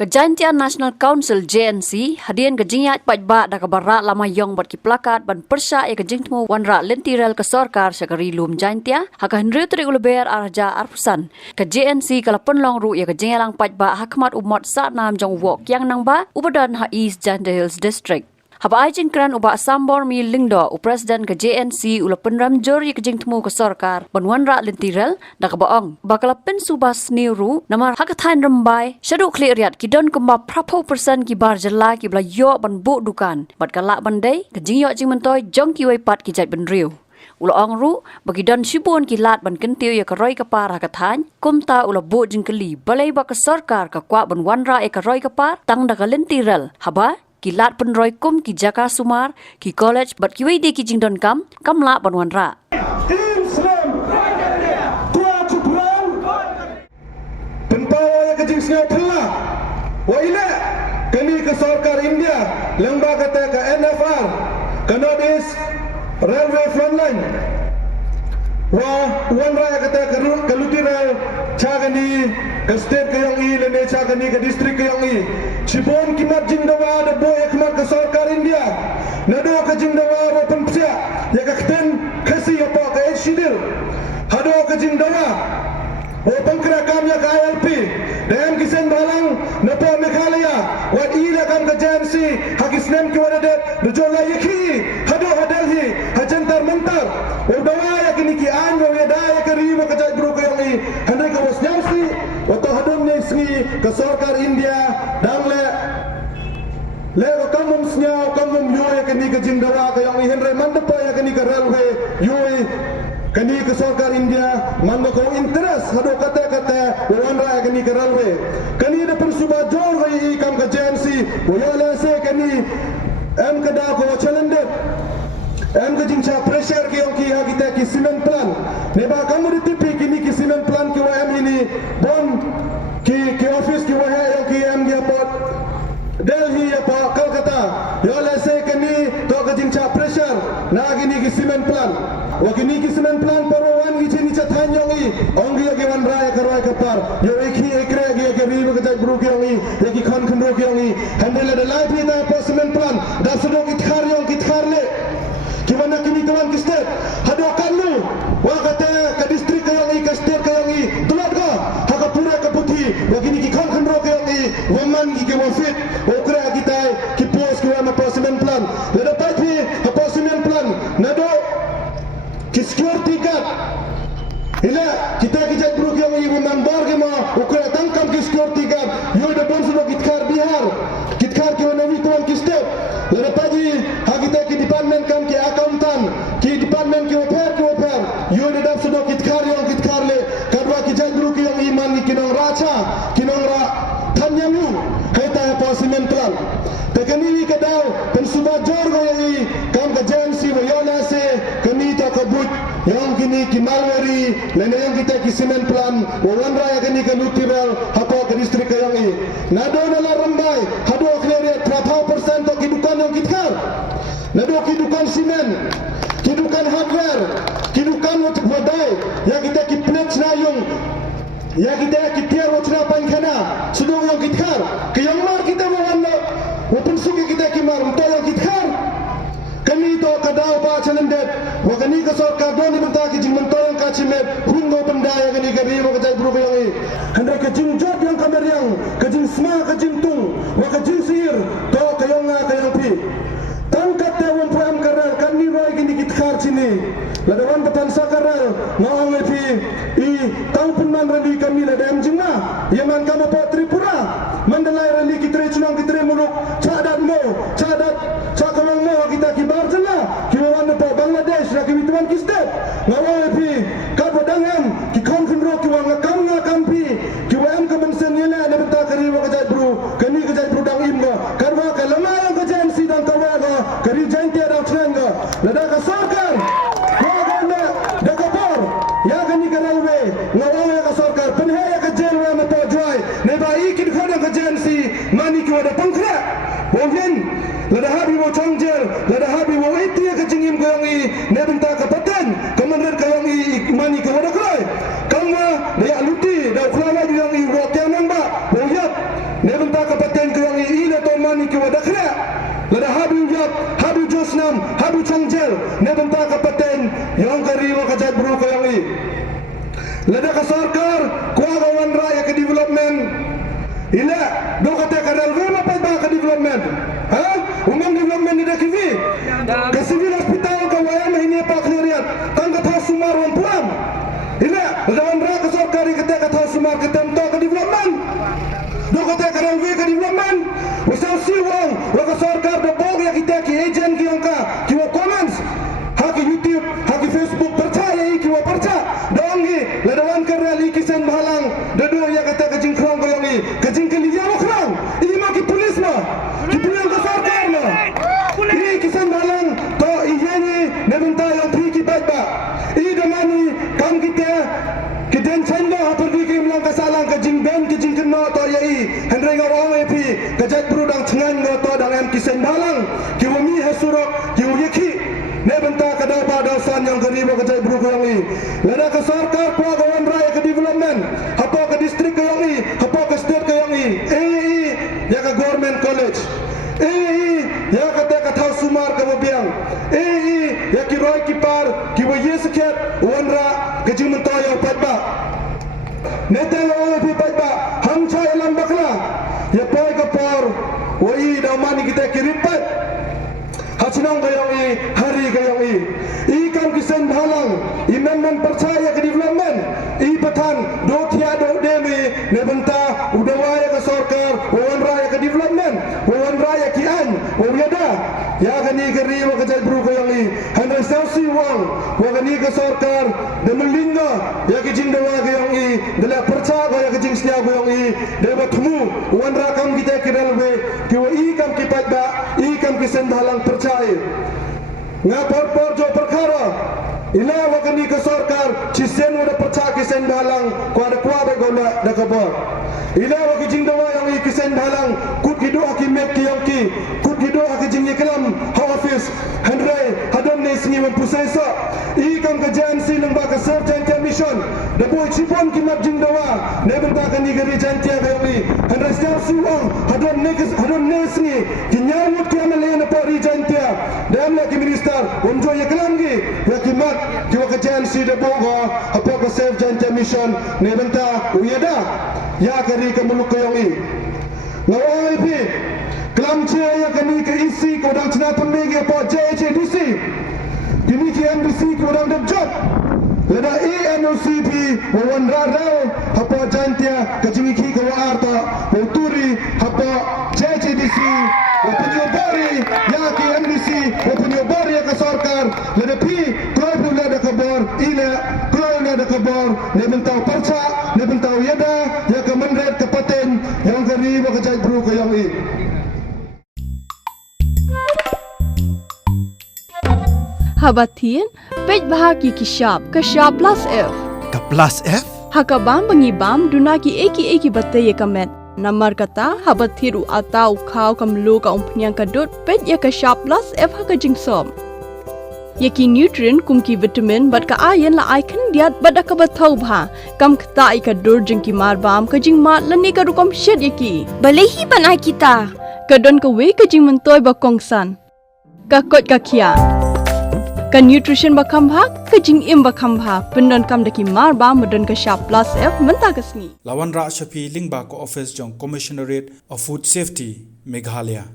Kejantian National Council JNC hadian kejingat pajba da kabara lama yong bat ki plakat ban persya e kejing temu wanra lentirel ke sorkar syakari lum jantia haka henry tri uleber arja arpusan ke JNC kalapun long ru ya kejingalang pajba hakmat umot sa nam jong wok yang nang ba ubadan ha East Janta Hills District. Haba ajin kran uba sambor mi lingdo u presiden ke JNC ulapun ramjor ya kejing temu ke sorkar ban wanra lentirel da kabaong bakalapin subas niru namar hakathan rambai syadu kliriat kidon kemba prapo persen ki bar jela ki bla yo ban bu dukan bat kalak bandai kejing yo jing mentoy jong ki wai pat ki jat ban riu ulo ong ru bagi don shibun ki lat ban kentiu ya karoi kapar hakathan kumta ulo bu jing keli balai ba ke sorkar ka kwa ban wanra e karoi kapar tang da lentirel haba kilat penroy kum ki jaka sumar ki college bat ki wedi ki jingdon kamla banwanra Islam kuat kuburan tempawa ya kejing sengau telah wa ila kami ke sorkar India lembaga kata ke NFR ke Northeast Railway Frontline wa wanra kata ke Lutirel chagani ke state ke yang i lene chagani ke district ke yang i Cibon kimat jingdawa ada boy kimat ke sorkar India nado ke jingdawa wa pempsia ya ke keten kasi apa ke Shidil hado ke jingdawa wa pengkra kam ya ke ILP dan kisen balang napa Meghalaya wa ila kam ke JNC hakisnem ki wadadet dojola yaki hado Delhi hajantar mentar wa dawa ya kini ki anyo ya daya ke riwa ke jai bro ke yang i handai ke wasnyamsi wa to hadom nesni ke sorkar India dang Lego kamum snyau kamum yoy kini ke jingdawa ke yang henry mandapa ya kini ke railway yoy kini ke sorkar India mando ko interest hado kata wanra ya kini ke railway kini de persuba jor i kam ke JNC woyole se kini em ke da ko chalende em ke jingcha pressure ke yang ki ha kita ki cement plan neba kamu di tipi kini ki cement plan ki wa em ini bon ki office ki wa yang ki em dia pot Delhi apa Kolkata yola se kini to kajincha pressure na gini ki cement plan wa kini ki cement plan parawan gi chini chathanyong i ongi gi wan raya karwai kapar yo ekhi ekre gi ke ribu ka jai bru ki ongi ye ki khan khndo ki ongi handle the life ni ta cement plan da sudok ithar yong ki tharle ki wana kini kawan ki state hado kanu wa kata ka district ka yong i ka state ka yong i tulat ka haka pura ka puthi wa kini ki khan khndo ki ongi waman gi ke wafit okra kita ki pos ki wana cement plan lada pati apa cement plan nado ki security guard ila kita ki jat bro ki yang ibu member ki ma okra tangkam ki security guard yo da bon suno kitkar bihar kitkar ki wana ni tuan ki step lada pati ha kita ki department kam ki accountant ki department ki oper yo da dap suno kitkar le kadwa ki jat bro ki yang iman ki nong racha ki nong ra thanyamu kaita apa cement plan tekani kadau pensuba jorgo yi kam ka JNC wa yona se kani ta kabut yang kini ki malwari lene yang kita ki cement plan wa wanra ya kini ka Lutirel hako ka district yang i nado na la rambai hado clear 30% to kidukan yang kitkar nado kidukan cement kidukan hardware kidukan wadai yang kita ki plate na yung ya kita ki tiar wachna pankana sudong yang kitkar ke yang mar kita mawanna wapun suki kita ki mar mto yang kitkar kami to kadau pa chalendet wa kani ka sorkar doni benta ki jing mto yang kachimet hungo pendaya kani ka riwo ka jai bru yang i handa ka jing jot yang kamer yang ka jing sma ka jing tung wa ka jing sir to ka yang pi tangkat te won pram karal kani roi kini kitkar chini ladawan patan sakaral ngawang pi i tang punman rali kami ladam jingna yaman kama po Tripura mandalay rali kitre chunang kitre muluk chadat chakamang mo kita ki barjala ki wan po Bangladesh ra ki tuan ki step ngawang pi kadwa dangam ki kon kunro ki wang ngakam pi ki wam ka bensen yela na benta kari wa ka jai bru kani ka jai bru dang imga kadwa ka lama yang ka JNC dan kawaga kari jantia dang chnanga lada ka sarkar ya kani ka railway ngawang ya ka sorkar penhe ya ka jail wa mato joy ne ba ikin khona ka JNC mani ki wada pangkra bongin lada habi wo chongjer lada habi wo iti ka jingim ko yang i ne benta ka paten kamanrer ka yang i yang i. Lada ka sarkar kuah kawan raya ke development. Ila do kata ka railway apa ba ka development? Ha? Umang development ni dah kivi. Ka civil hospital ka waya mahini pa cleariat. Tang ka thas sumar wan puam. Ila lawan ra ka sarkari kata ka thas sumar ka temto ka development. Do kata ka railway ka development. Usau siwang wa ka sarkar do bog ya kita ki agent ki angka ki wa comments. Haki YouTube, haki Facebook percaya iki wa percaya. Dongi ladawan ka rally ki sen bahalang. Dodo ya kata ka jingkrong ko yang i. Ka jingkel dia mo krang. Ima ki polis ma. Ki punya ka sarkar ma. Ini ki sen bahalang to iyenyi ne benta yang thi ki baik ba. I damani kam kita den chanda hapergi ki mlang ka salang ka jingben ki jingken no to ya i. Hendrai ga wa pi ka jat brudang thengan no to dang em ki sen bahalang. Ki wami hasurok ki yeki. Ne benta kada ba dosan yang gariba ka jai buru yang i. Lada ka sarkar kuah kawan raya ke development. Apa ke distrik ka yang i, apa ke state ka yang i. Ya ka government college. Ya ka te ka thau sumar ka biang. Ya ki roi ki par ki wa yesket wanra ke jimen to ya patba. Ne te lo pi patba hang chai lam bakla. Ya poi ka por wa i da mani kita kiripat. Hacinang kayong i, hari kayong i. Ikam kisen bahalang, imen percaya ke development. I patan, do tiada demi, nebenta, udawaya ke sarkar, wawan raya ke development, wawan raya ki an, wawiyada. Ya kani ke riwa ke jai buru kayong i. Handai sausi wang, wakani ke sarkar, demelinga, ya ke jing dawa kayong i. Dala percaya ya ke jing setia kayong i. Deba temu, wawan rakam kita ke railway, kiwa ikam kipat ba, ikam kisen bahalang percaya. Nga por jo perkara ila wakani ke sarkar cisen udah percaya kisen dalang kuada kuada gola da kabar ila waki jing dawa yang kisen dalang kut gido akimet ki yang ki kut gido akijing iklam hafiz hendrai hadon ne singi mempusesa ikam ke jansi lembah ke serve jantia mission da boy cipon ki mat jing dawa ne berbakan ni gari jantia kami hendrai setiap suang hadon ne singi ki nyamut ki amale na pori jantia dam la ki minister unjo iklam gi ya ki mat ki wakajan si da boga apa ke serve jantia mission ne benta uyada ya kari ke muluk kayong i ngawai pi kelam cia ya kani ke isi kodang cina pemegi apa JHDC kini ki MDC kodang debjot lada ENOCP wawan rarau apa jantia kajingi ki ke waarta uturi apa JHDC wapunyo bari ya ki MDC wapunyo bari ya ke sarkar lada pi koi pula da kabar ila koi na da kabar ne bentau perca ne bentau yada ya ke menret ke paten yang kari wakajai buru ke yang i. Habatin, pej bahagi kishap, kashap plus F. Ka plus F? Hakabam bangibam dunaki eki bataya kamet. Namar kata habathiru atau kau kamlu ka umpnyang kadut pej ya kashap plus F hakajing som. Yaki nutrient kumki vitamin bat ka ayan la icon diat bat ka bathau bha kam kta ika dur jingki marbam kajing mat lani ka rukom shed yaki. Balehi banai kita. Kadon ka we kajing mentoy ba kongsan. Ka kot ka kia. Ka nutrition bakam bha kajing im bakam bha pendon kam daki marba modon ka sharp plus F menta kasni Lawan Ra Shafi Lingba ko office jong Commissionerate of Food Safety Meghalaya.